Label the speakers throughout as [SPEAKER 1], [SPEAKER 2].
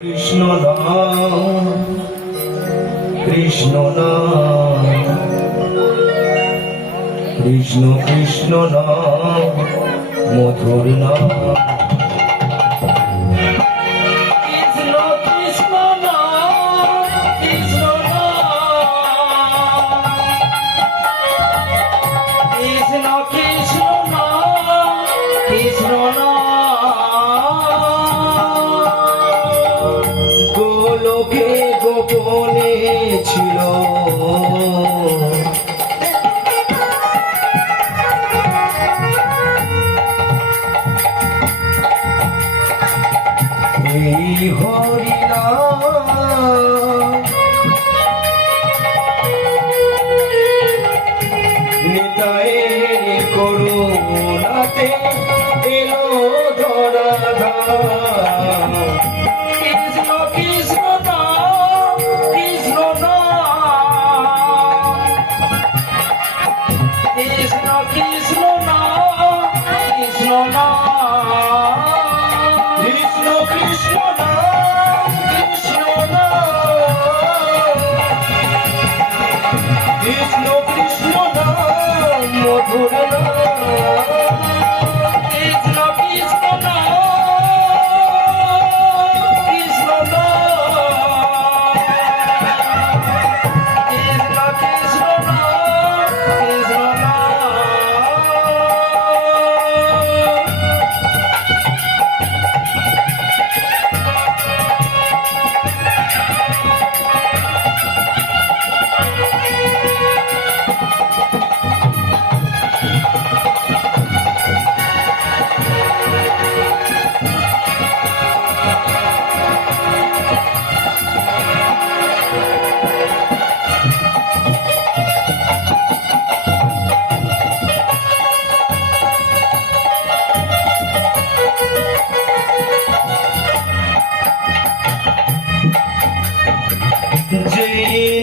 [SPEAKER 1] কৃষ্ণ নাম কৃষ্ণ নাম কৃষ্ণ কৃষ্ণ নাম মধুর নাম এই হরিনাম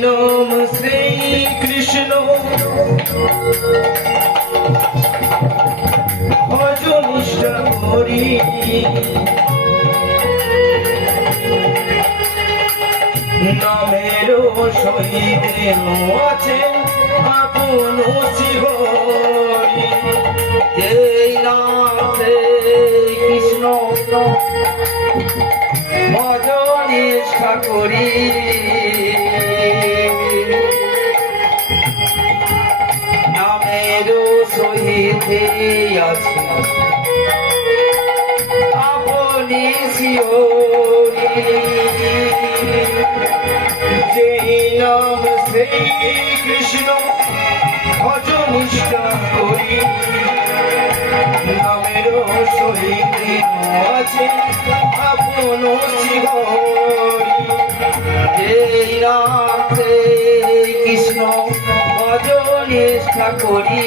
[SPEAKER 1] নাম শ্রী কৃষ্ণ ভজনিষ্ঠ করি নামের সহিতে আছে আপন শিবরি কৃষ্ণ ভজনিষ্ঠা করি সহিতে আছে আপনি যেই নাম কৃষ্ণ ভজনিষ্ঠা করি। নামের সহিতে আছে আপন এই রাতে কৃষ্ণ ভজনিষ্ঠা করি।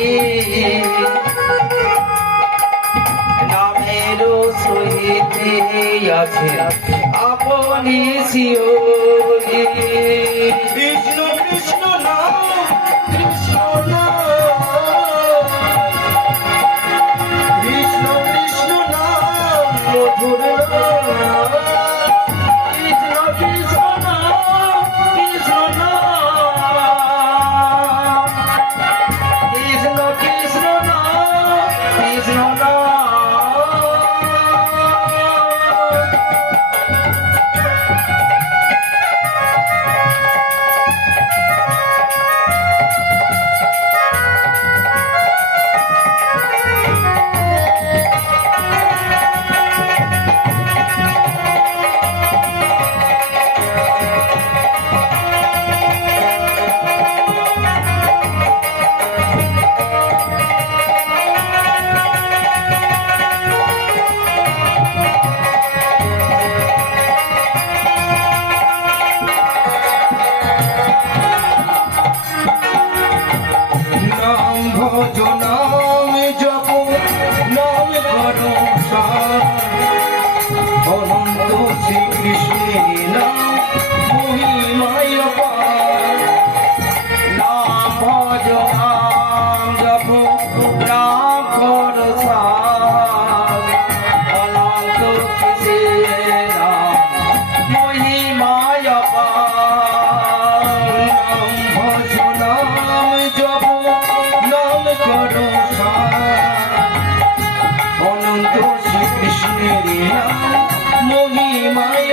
[SPEAKER 1] সহিতে আছে আপনি শিওরি শ্রীকৃষ্ণের মহিমায়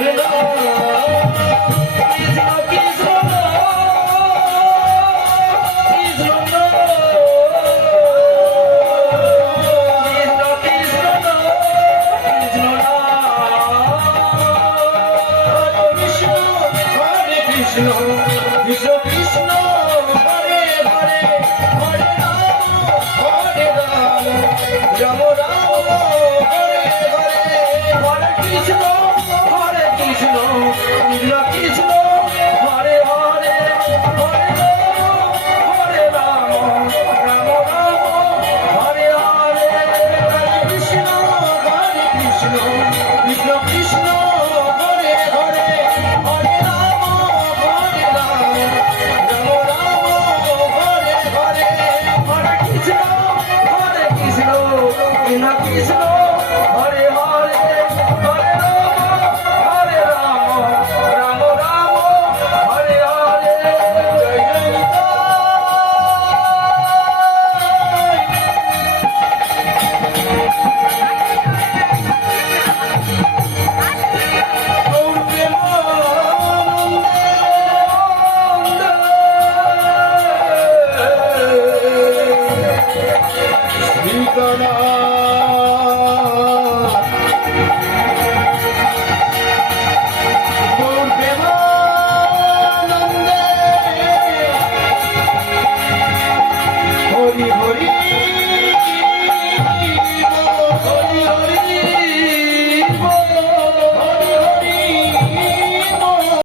[SPEAKER 1] কৃষ্ণ কৃষ্ণ